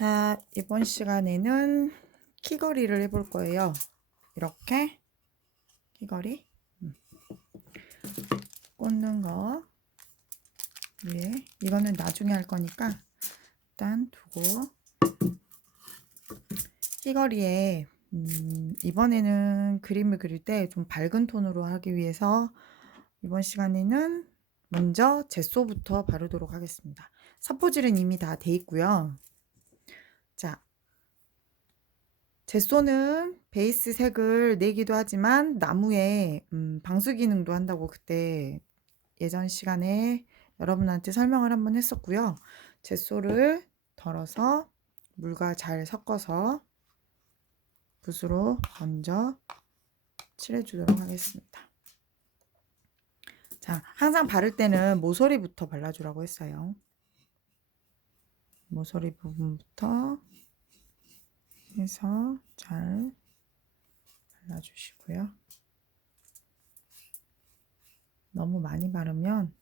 자, 이번 시간에는 키거리를 해볼 거예요. 이렇게 키거리 꽂는 거 위에, 이거는 나중에 할 거니까 일단 두고, 키거리에 이번에는 그림을 그릴 때 좀 밝은 톤으로 하기 위해서 이번 시간에는 먼저 젯소부터 바르도록 하겠습니다. 사포질은 이미 다 돼 있고요. 자, 젯소는 베이스 색을 내기도 하지만 나무에 방수 기능도 한다고 그때 예전 시간에 여러분한테 설명을 한번 했었고요. 젯소를 덜어서 물과 잘 섞어서 붓으로 먼저 칠해주도록 하겠습니다. 자, 항상 바를 때는 모서리부터 발라주라고 했어요. 모서리 부분부터 해서 잘 발라주시고요. 너무 많이 바르면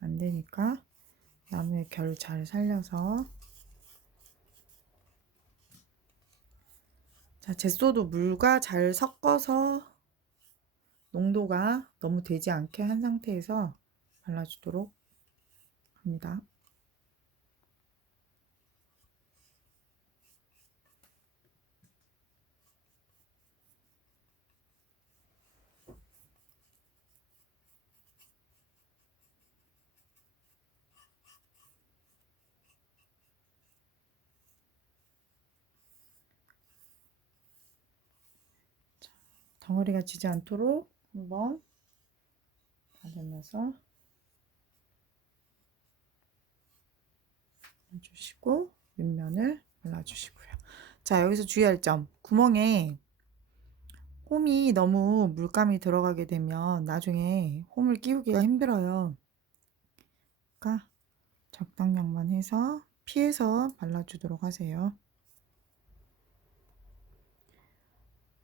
안 되니까 나무의 결 잘 살려서. 자, 젯소도 물과 잘 섞어서 농도가 너무 되지 않게 한 상태에서 발라주도록 합니다. 덩어리가 지지 않도록 한번 다듬어서 해주시고 윗면을 발라주시고요. 자, 여기서 주의할 점, 구멍에 홈이 너무 물감이 들어가게 되면 나중에 홈을 끼우기가 힘들어요. 그러니까 적당량만 해서 피해서 발라주도록 하세요.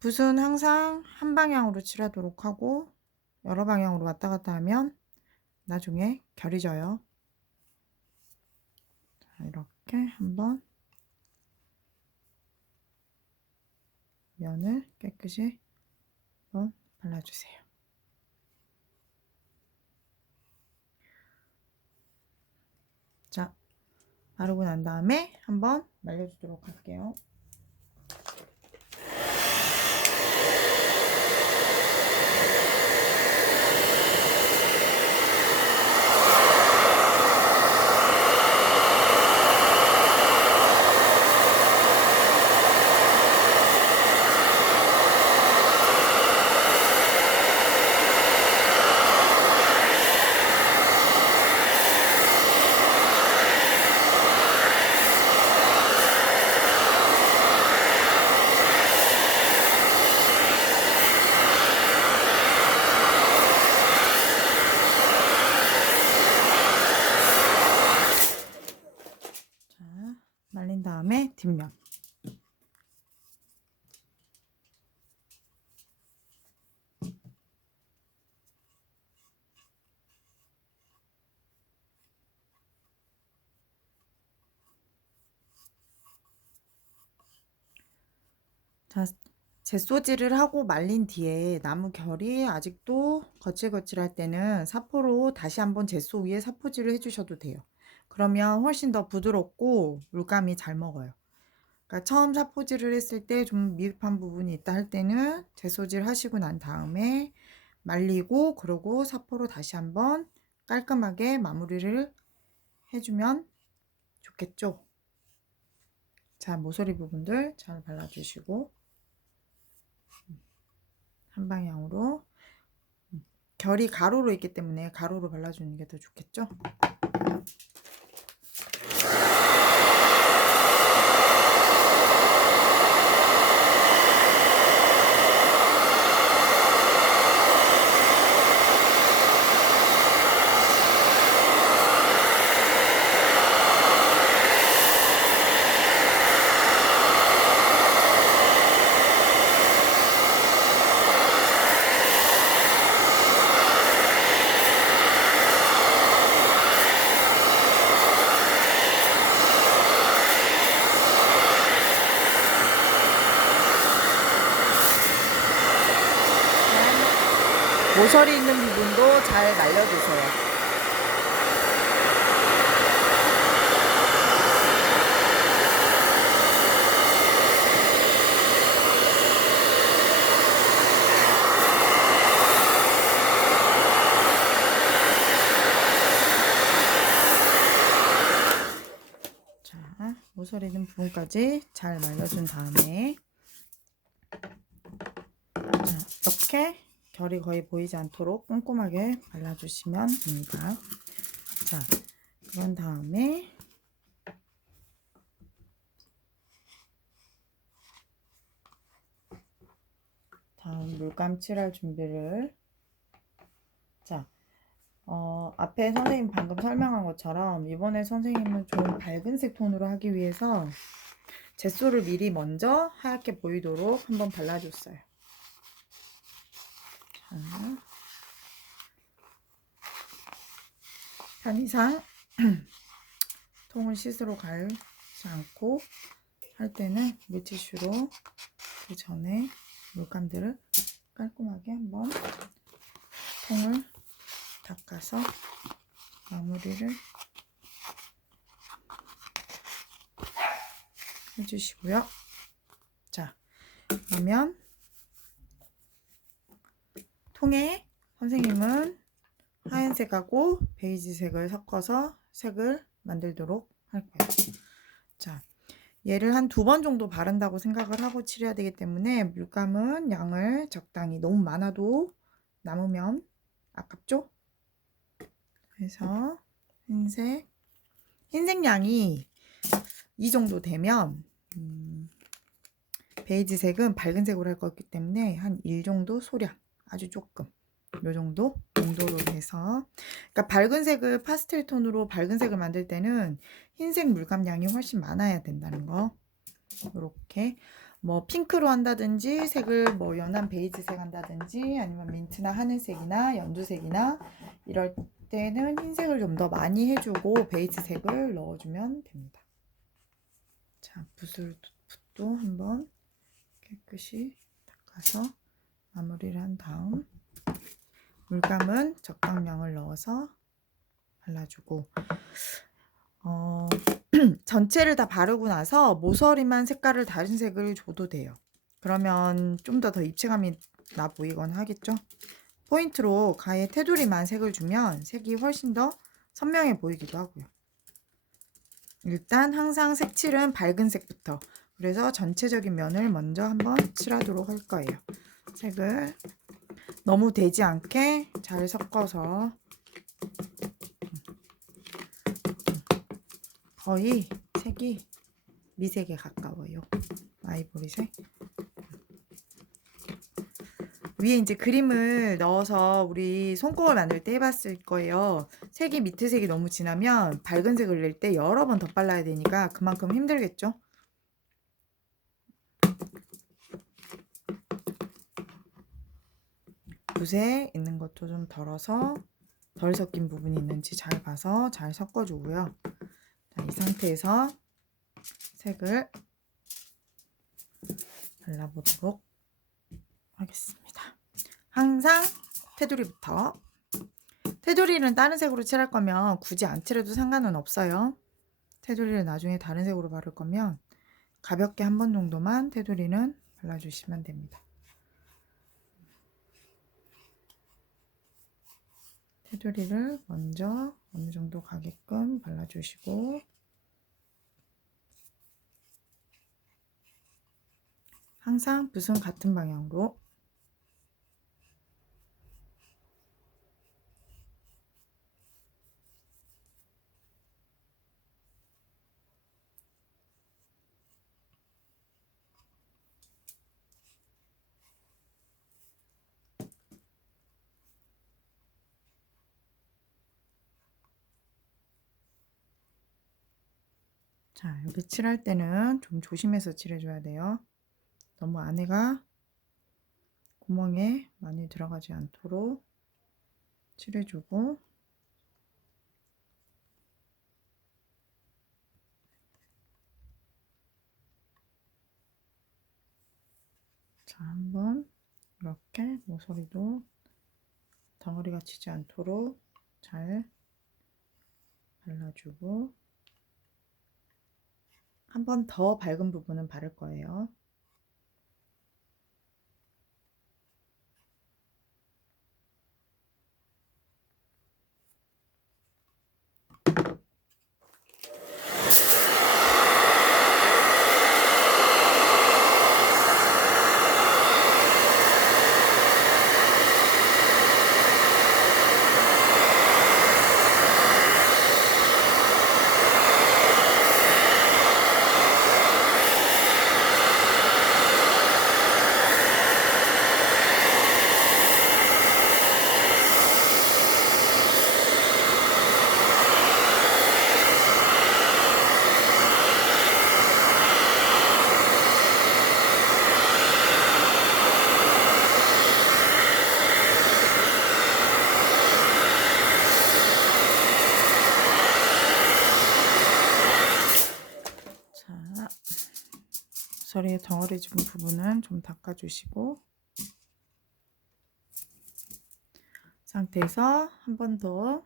붓은 항상 한 방향으로 칠하도록 하고 여러 방향으로 왔다 갔다 하면 나중에 결이 져요. 자, 이렇게 한번 면을 깨끗이 한번 발라주세요. 자, 바르고 난 다음에 한번 말려주도록 할게요. 말린 다음에 뒷면. 자, 젯소질을 하고 말린 뒤에 나무 결이 아직도 거칠거칠할 때는 사포로 다시 한번 젯소 위에 사포질을 해주셔도 돼요. 그러면 훨씬 더 부드럽고 물감이 잘 먹어요. 그러니까 처음 사포질을 했을 때 좀 미흡한 부분이 있다 할 때는 젯소질 하시고 난 다음에 말리고 그러고 사포로 다시 한번 깔끔하게 마무리를 해주면 좋겠죠. 자, 모서리 부분들 잘 발라주시고 한 방향으로, 결이 가로로 있기 때문에 가로로 발라주는 게 더 좋겠죠. 모서리 있는 부분도 잘 말려주세요. 자, 모서리 있는 부분까지 잘 말려준 다음에 이렇게 결이 거의 보이지 않도록 꼼꼼하게 발라주시면 됩니다. 자, 그런 다음에 다음 물감 칠할 준비를 자, 앞에 선생님 방금 설명한 것처럼 이번에 선생님은 좀 밝은색 톤으로 하기 위해서 젯소를 미리 먼저 하얗게 보이도록 한번 발라줬어요. 자, 편의상 통을 씻으러 가지 않고 할 때는 물티슈로 그 전에 물감들을 깔끔하게 한번 통을 닦아서 마무리를 해주시고요. 자, 그러면 통에 선생님은 하얀색하고 베이지색을 섞어서 색을 만들도록 할 거예요. 자, 얘를 한 2번 정도 바른다고 생각을 하고 칠해야 되기 때문에 물감은 양을 적당히, 너무 많아도 남으면 아깝죠? 그래서 흰색 양이 이 정도 되면 베이지색은 밝은 색으로 할 거기 때문에 한 1 정도 소량, 아주 조금 요 정도 농도로 해서, 그러니까 밝은 색을 파스텔 톤으로 밝은 색을 만들 때는 흰색 물감 양이 훨씬 많아야 된다는 거. 이렇게 뭐 핑크로 한다든지 색을 뭐 연한 베이지색 한다든지 아니면 민트나 하늘색이나 연두색이나 이럴 때는 흰색을 좀 더 많이 해주고 베이지색을 넣어주면 됩니다. 자, 붓도 한번 깨끗이 닦아서 마무리를 한 다음 물감은 적당량을 넣어서 발라주고, 전체를 다 바르고 나서 모서리만 색깔을 다른 색을 줘도 돼요. 그러면 좀 더 입체감이 나 보이거나 하겠죠. 포인트로 가에 테두리만 색을 주면 색이 훨씬 더 선명해 보이기도 하고요. 일단 항상 색칠은 밝은 색부터, 그래서 전체적인 면을 먼저 한번 칠하도록 할 거예요. 색을 너무 되지 않게 잘 섞어서 거의 색이 미색에 가까워요. 아이보리색. 위에 이제 그림을 넣어서 우리 손꼽을 만들 때 해봤을 거예요. 색이 밑에 색이 너무 진하면 밝은 색을 낼 때 여러 번 덧발라야 되니까 그만큼 힘들겠죠. 붓에 있는 것도 좀 덜어서 덜 섞인 부분이 있는지 잘 봐서 잘 섞어주고요. 자, 이 상태에서 색을 발라보도록 하겠습니다. 항상 테두리부터. 테두리는 다른 색으로 칠할 거면 굳이 안 칠해도 상관은 없어요. 테두리를 나중에 다른 색으로 바를 거면 가볍게 한 번 정도만 테두리는 발라주시면 됩니다. 테두리를 먼저 어느 정도 가게끔 발라주시고, 항상 붓은 같은 방향으로. 자, 여기 칠할 때는 좀 조심해서 칠해줘야 돼요. 너무 안에가 구멍에 많이 들어가지 않도록 칠해주고, 자, 한번 이렇게 모서리도 덩어리가 치지 않도록 잘 발라주고, 한 번 더 밝은 부분은 바를 거예요. 자, 모서리에 덩어리 준 부분은 좀 닦아주시고, 상태에서 한 번 더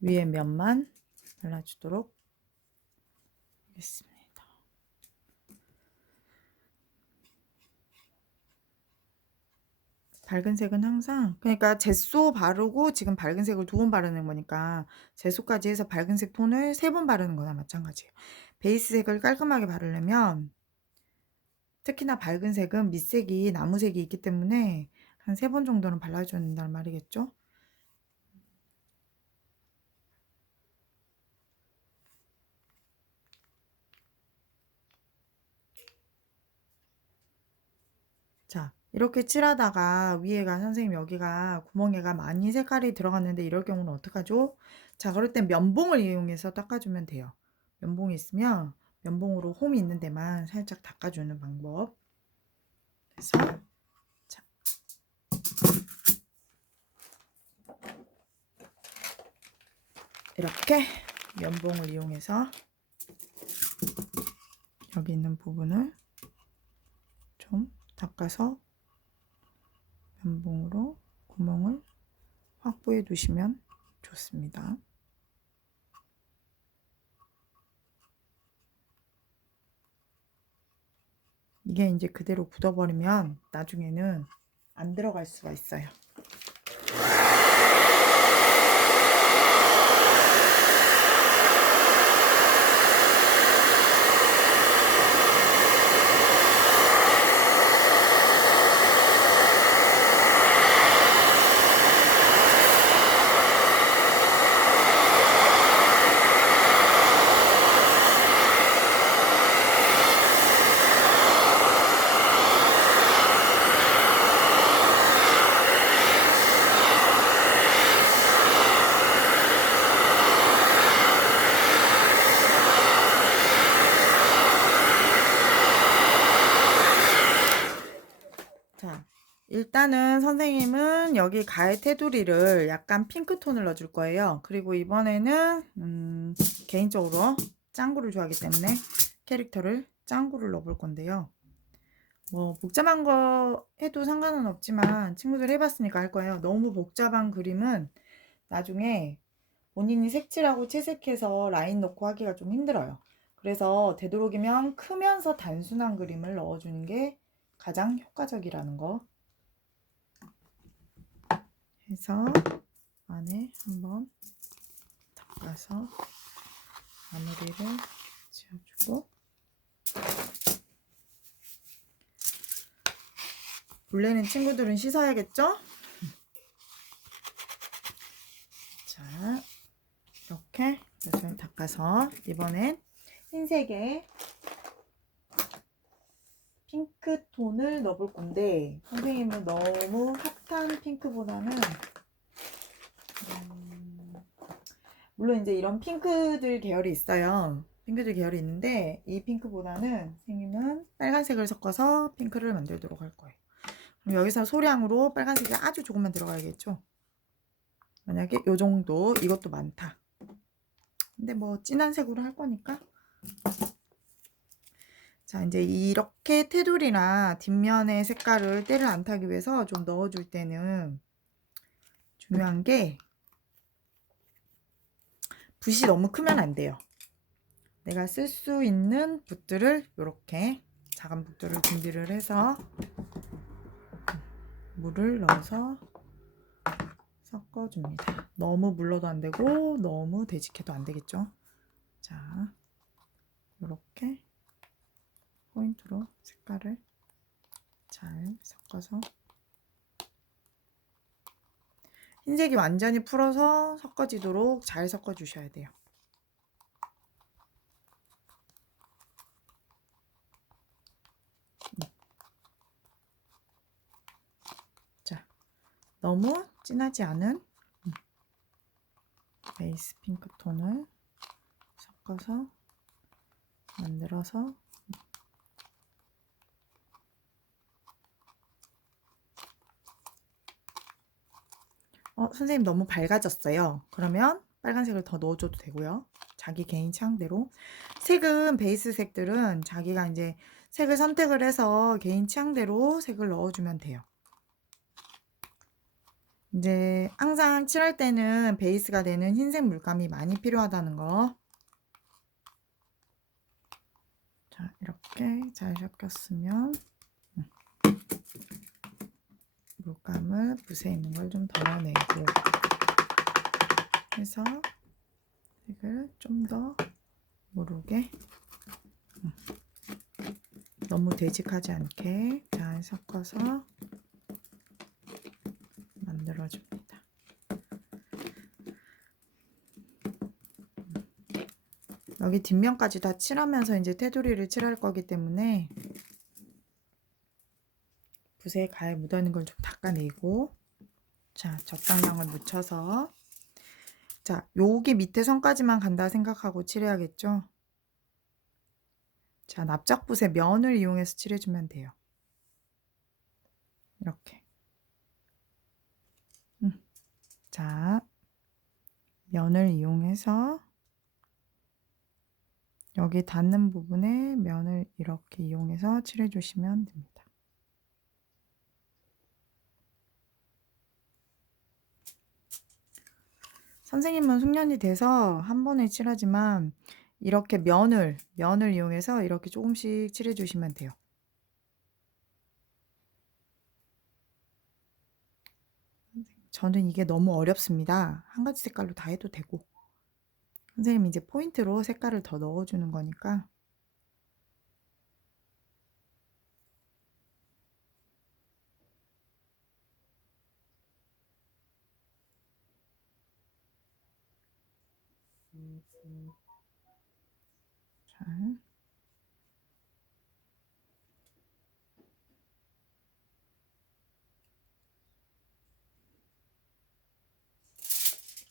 위에 면만 발라주도록 하겠습니다. 밝은 색은 항상, 그러니까 젯소 바르고 지금 밝은 색을 2번 바르는 거니까 젯소까지 해서 밝은 색 톤을 3번 바르는 거나 마찬가지예요. 베이스 색을 깔끔하게 바르려면, 특히나 밝은 색은 밑색이 나무색이 있기 때문에 한 3번 정도는 발라줘야 된다는 말이겠죠. 자, 이렇게 칠하다가 위에가 선생님 여기가 구멍에가 많이 색깔이 들어갔는데 이럴 경우는 어떡하죠? 자, 그럴 땐 면봉을 이용해서 닦아주면 돼요. 면봉이 있으면 면봉으로 홈이 있는 데만 살짝 닦아주는 방법. 그래서 자, 이렇게 면봉을 이용해서 여기 있는 부분을 좀 닦아서 면봉으로 구멍을 확보해 두시면 좋습니다. 이게 이제 그대로 굳어버리면 나중에는 안 들어갈 수가 있어요. 자, 일단은 선생님은 여기 가에 테두리를 약간 핑크톤을 넣어줄 거예요. 그리고 이번에는 개인적으로 짱구를 좋아하기 때문에 캐릭터를 짱구를 넣어볼 건데요. 뭐 복잡한 거 해도 상관은 없지만 친구들 해봤으니까 할 거예요. 너무 복잡한 그림은 나중에 본인이 색칠하고 채색해서 라인 넣고 하기가 좀 힘들어요. 그래서 되도록이면 크면서 단순한 그림을 넣어주는 게 가장 효과적이라는 거. 해서 안에 한번 닦아서 마무리를 지어주고, 본래는 친구들은 씻어야겠죠? 자, 이렇게 잘 닦아서 이번엔 흰색에 핑크톤을 넣어볼 건데, 선생님은 너무 핫한 핑크보다는 물론 이제 이런 핑크들 계열이 있어요. 핑크들 계열이 있는데 이 핑크보다는 선생님은 빨간색을 섞어서 핑크를 만들도록 할 거예요. 그럼 여기서 소량으로 빨간색이 아주 조금만 들어가야겠죠. 만약에 요 정도, 이것도 많다. 근데 뭐 진한 색으로 할 거니까. 자, 자, 이제 이렇게 테두리나 뒷면의 색깔을 때를 안 타기 위해서 좀 넣어줄 때는 중요한 게 붓이 너무 크면 안 돼요. 내가 쓸 수 있는 붓들을 이렇게 작은 붓들을 준비를 해서 물을 넣어서 섞어줍니다. 너무 물러도 안 되고 너무 되직해도 안 되겠죠. 자, 이렇게 포인트로 색깔을 잘 섞어서 흰색이 완전히 풀어서 섞어지도록 잘 섞어 주셔야 돼요. 자, 너무 진하지 않은 베이스 핑크 톤을 섞어서 만들어서 선생님 너무 밝아졌어요. 그러면 빨간색을 더 넣어줘도 되고요. 자기 개인 취향대로. 색은 베이스 색들은 자기가 이제 색을 선택을 해서 개인 취향대로 색을 넣어주면 돼요. 이제 항상 칠할 때는 베이스가 되는 흰색 물감이 많이 필요하다는 거. 자, 이렇게 잘 섞였으면 물감을 붓에 있는 걸 좀 덜어내고 해서 색을 좀 더 무르게 너무 되직하지 않게 잘 섞어서 만들어줍니다. 여기 뒷면까지 다 칠하면서 이제 테두리를 칠할 거기 때문에 붓에 가에 묻어있는 걸 좀 닦아내고, 자, 적당량을 묻혀서, 자, 여기 밑에 선까지만 간다 생각하고 칠해야겠죠? 자, 납작붓의 면을 이용해서 칠해주면 돼요. 이렇게. 자, 면을 이용해서 여기 닿는 부분에 면을 이렇게 이용해서 칠해주시면 됩니다. 선생님은 숙련이 돼서 한 번에 칠하지만 이렇게 면을 이용해서 이렇게 조금씩 칠해주시면 돼요. 저는 이게 너무 어렵습니다. 한 가지 색깔로 다 해도 되고. 선생님이 이제 포인트로 색깔을 더 넣어주는 거니까. 잘.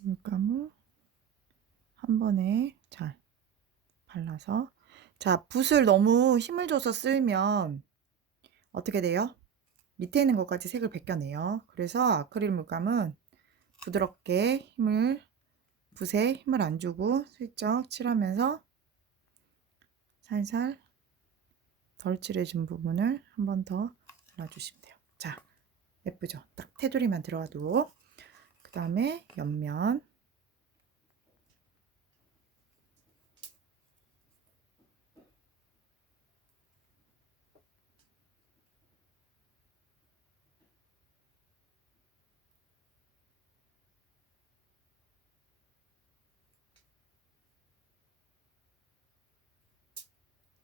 물감을 한 번에 잘 발라서. 자, 붓을 너무 힘을 줘서 쓸면 어떻게 돼요? 밑에 있는 것까지 색을 벗겨내요. 그래서 아크릴 물감은 부드럽게 붓에 힘을 안 주고 슬쩍 칠하면서 살살 덜 칠해진 부분을 한 번 더 발라주시면 돼요. 자, 예쁘죠? 딱 테두리만 들어가도. 그 다음에 옆면.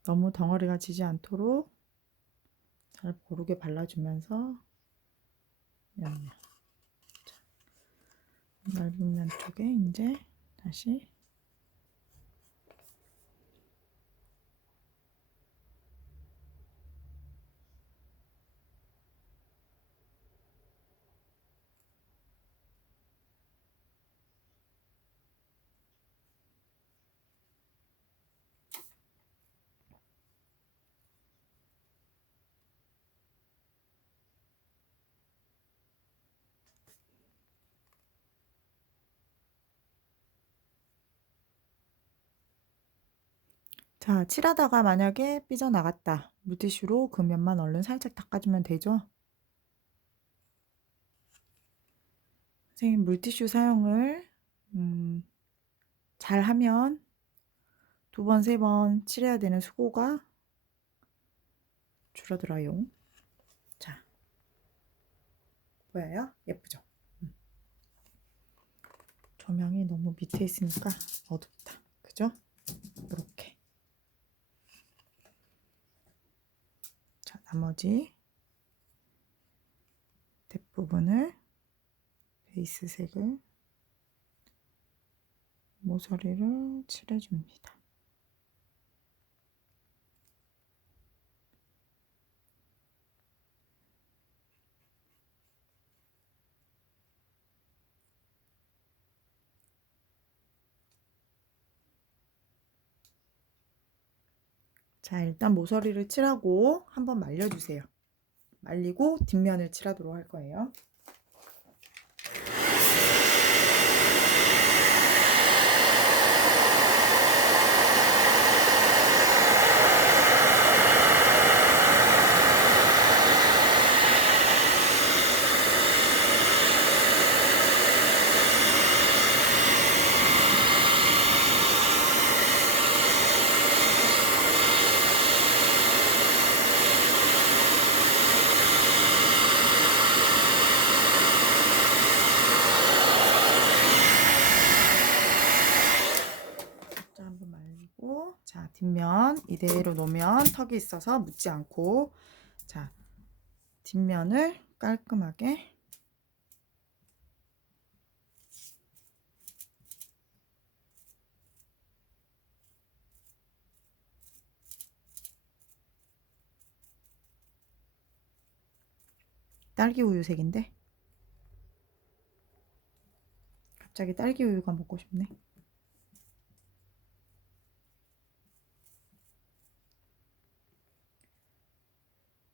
너무 덩어리가 지지 않도록 잘 고르게 발라주면서 옆면. 넓은 면 쪽에 이제 다시 자, 칠하다가 만약에 삐져나갔다. 물티슈로 그 면만 얼른 살짝 닦아주면 되죠. 선생님 물티슈 사용을 잘하면 2번, 3번 칠해야 되는 수고가 줄어들어요. 자, 보여요? 예쁘죠? 조명이 너무 밑에 있으니까 어둡다. 그죠? 이렇게. 자, 나머지 뒷부분을 베이스색을 모서리를 칠해줍니다. 자, 일단 모서리를 칠하고 한번 말려주세요. 말리고 뒷면을 칠하도록 할 거예요. 한번 말리고, 자, 뒷면 이대로 놓으면 턱이 있어서 묻지 않고, 자, 뒷면을 깔끔하게 딸기 우유색인데 갑자기 딸기 우유가 먹고 싶네.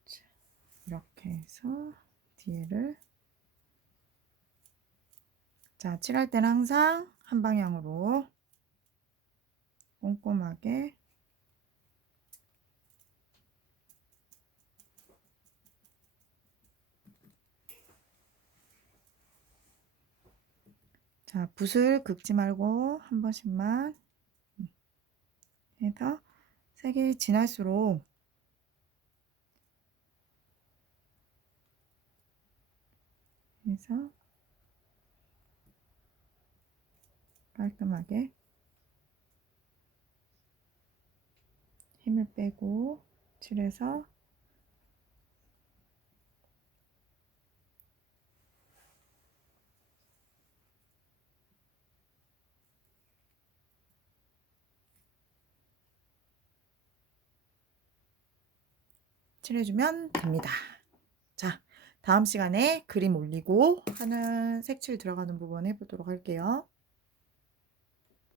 자, 이렇게 해서 뒤에를, 자, 칠할 때는 항상 한 방향으로 꼼꼼하게 자, 붓을 긁지 말고 한 번씩만 해서 색이 진할수록 해서 깔끔하게 힘을 빼고 칠해서 칠해주면 됩니다. 자, 다음 시간에 그림 올리고 하는 색칠 들어가는 부분 해보도록 할게요.